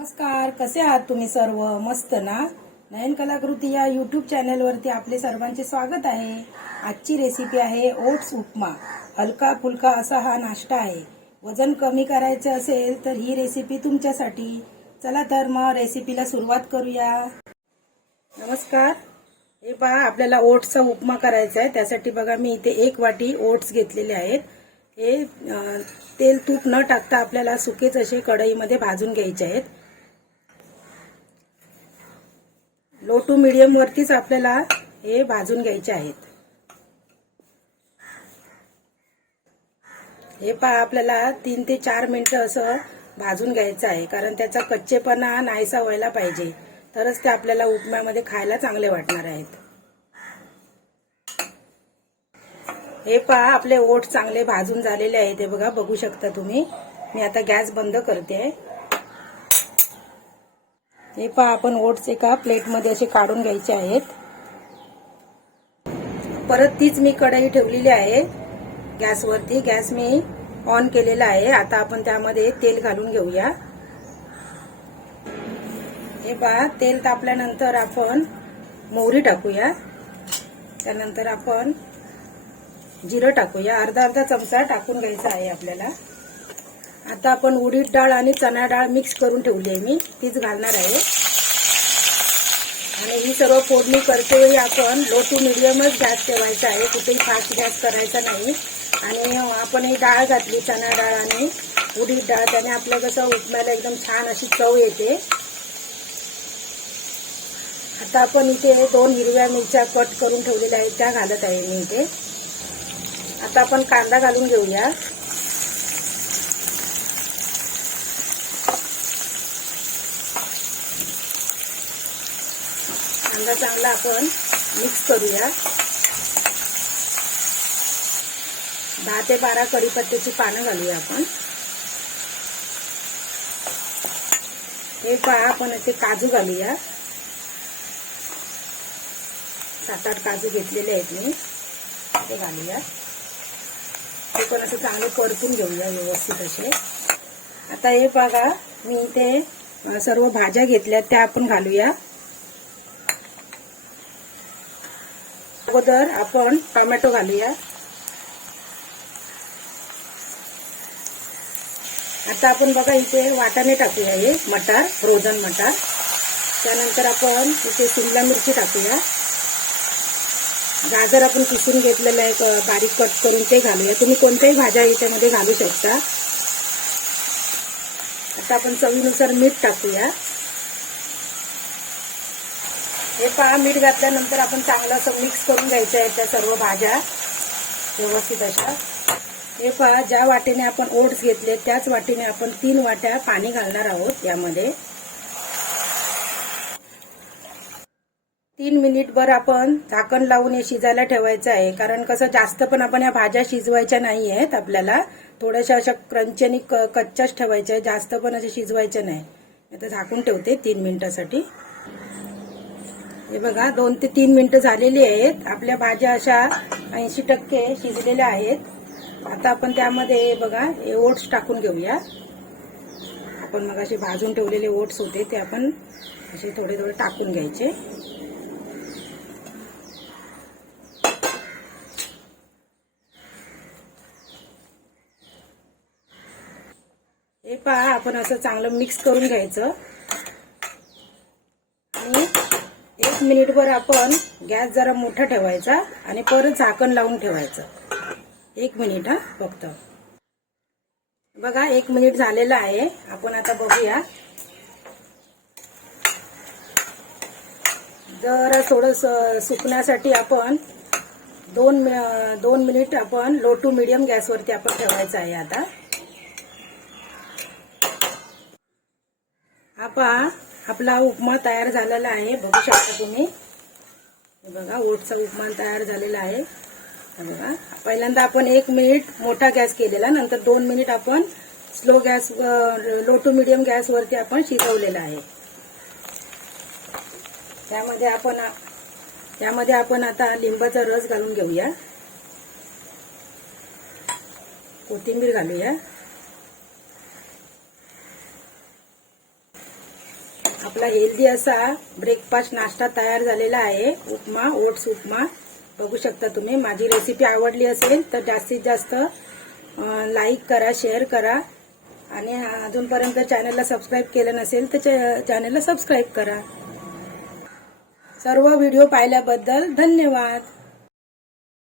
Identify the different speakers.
Speaker 1: नमस्कार कसे आहात तुम्ही सर्व? मस्त ना? नयन कलाकृती या युट्यूब चॅनलवरती आपले सर्वांचे स्वागत आहे. आजची रेसिपी आहे ओट्स उपमा. हलका फुलका असा हा नाश्ता आहे. वजन कमी करायचं असेल तर ही रेसिपी तुमच्यासाठी. चला तर मग रेसिपीला सुरुवात करूया. नमस्कार. हे पहा आपल्याला ओट्सचा उपमा करायचा आहे. त्यासाठी बघा मी इथे एक वाटी ओट्स घेतलेले आहेत. हे तेल तूप न टाकता आपल्याला सुकेच असे कढईमध्ये भाजून घ्यायचे आहेत. लो टू मिडियम वरतीच आपल्याला हे भाजून घ्यायचे आहेत. हे पहा आपल्याला तीन ते चार मिनटं असं भाजून घ्यायचं आहे कारण त्याचा कच्चेपणा नाहीसा व्हायला पाहिजे. तरच ते आपल्याला उपम्यामध्ये खायला चांगले वाटणार आहेत. हे पहा आपले ओठ चांगले भाजून झालेले आहेत. हे बघा बघू शकता तुम्ही. मी आता गॅस बंद करते. हे पहा आपण ओट्स एका प्लेटमध्ये असे काढून घ्यायचे आहेत. परत तीच मी कढई ठेवलेली आहे गॅसवरती. गॅस मी ऑन केलेला आहे. आता आपण त्यामध्ये तेल घालून घेऊया. हे पहा तेल तापल्यानंतर आपण मोहरी टाकूया. त्यानंतर आपण जिरं टाकूया. अर्धा अर्धा चमचा टाकून घ्यायचा आहे आपल्याला. आता आपण उडीद डाळ आणि चणा डाळ मिक्स करून ठेवली आहे मी. तीच घालणार आहे. आणि ही सर्व फोडणी करते वेळी आपण. लो टू मिडियमच गॅस ठेवायचा आहे. कुठेही फास्ट गॅस करायचा नाही. आणि आपण ही डाळ घातली चणा डाळ आणि उडीद डाळ. त्याने आपलं कसं उपम्याला एकदम छान अशी चव येते. आता आपण इथे दोन हिरव्या मिरच्या कट करून ठेवलेल्या आहेत. त्या घालत आहे मी इथे. आता आपण कांदा घालून घेऊया. कांदा चांगला आपण मिक्स करूया. दहा ते बारा कढीपत्त्याची पानं घालूया आपण. हे पहा आपण ते काजू घालूया. सात आठ काजू घेतलेले आहेत मी. ते घालूया. ते पण असं चांगलं परतून घेऊया व्यवस्थित असे. आता हे बघा मी इथे सर्व भाज्या घेतल्या त्या आपण घालूया. अगोदर आपण टोमॅटो घालूया. आता आपण बघा इथे वाटाणे टाकूया हे मटार फ्रोझन मटार. त्यानंतर आपण इथे शिमला मिरची टाकूया. गाजर आपण किसून घेतलेलं आहे बारीक कट करून ते घालूया. तुम्ही कोणत्याही भाज्या याच्यामध्ये घालू शकता. आता आपण चवीनुसार मीठ टाकूया. हे पहा मीठ घातल्यानंतर आपण चांगलं असं मिक्स करून घ्यायचं आहे त्या सर्व भाज्या. व्यवस्थित अशा. हे पहा ज्या वाटेने आपण ओट्स घेतले त्याच वाटेने आपण तीन वाट्या पाणी घालणार आहोत यामध्ये. तीन मिनिटभर आपण झाकण लावून हे शिजायला ठेवायचं आहे. कारण कसं जास्त पण आपण या भाज्या शिजवायच्या नाही आहेत आपल्याला. थोड्याशा अशा क्रंचनी क कच्च्याच ठेवायच्या आहे. जास्त पण अशा शिजवायच्या नाही. आता झाकून ठेवते तीन मिनिटासाठी. हे बघा दोन ते तीन मिनिटं झालेली आहेत. आपल्या भाज्या अशा ऐंशी टक्के शिजलेल्या आहेत. आता आपण त्यामध्ये हे बघा हे ओट्स टाकून घेऊया. आपण मग असे भाजून ठेवलेले ओट्स होते ते आपण असे थोडे थोडे टाकून घ्यायचे. हे पहा आपण असं चांगलं मिक्स करून घ्यायचं. आणि एक मिनिटभर आपण गॅस जरा मोठा ठेवायचा आणि परत झाकण लावून ठेवायचं. एक मिनिट हा फक्त. बघा एक मिनिट झालेलं आहे. आपण आता बघूया. जरा थोडस सुकण्यासाठी आपण दोन दोन मिनिट आपण लो टू मिडियम गॅसवरती आपण ठेवायचं आहे आता. आपा आपला उपमा तयार झालेला आहे. बघू शकता तुम्ही. बघा ओटचा उपमा तयार झालेला आहे. बघा पहिल्यांदा आपण एक मिनिट मोठा गॅस केलेला नंतर दोन मिनिट आपण slow gas low to medium गॅसवरती आपण शिजवलेला आहे. त्यामध्ये आपण त्यामध्ये आपण आता लिंबाचा रस घालून घेऊया. कोथिंबीर घालूया. आपला हेल्दी असा ब्रेकफास्ट नाश्ता तयार झालेला आहे. उपमा ओट्स उपमा. बघू शकता तुम्ही माझी रेसिपी आवडली असेल तर जास्तीत जास्त लाईक करा शेअर करा. आणि अजूनपर्यंत चॅनलला सबस्क्राईब केलं नसेल तर चॅनलला सबस्क्राईब करा. सर्व व्हिडिओ पाहिल्याबद्दल धन्यवाद.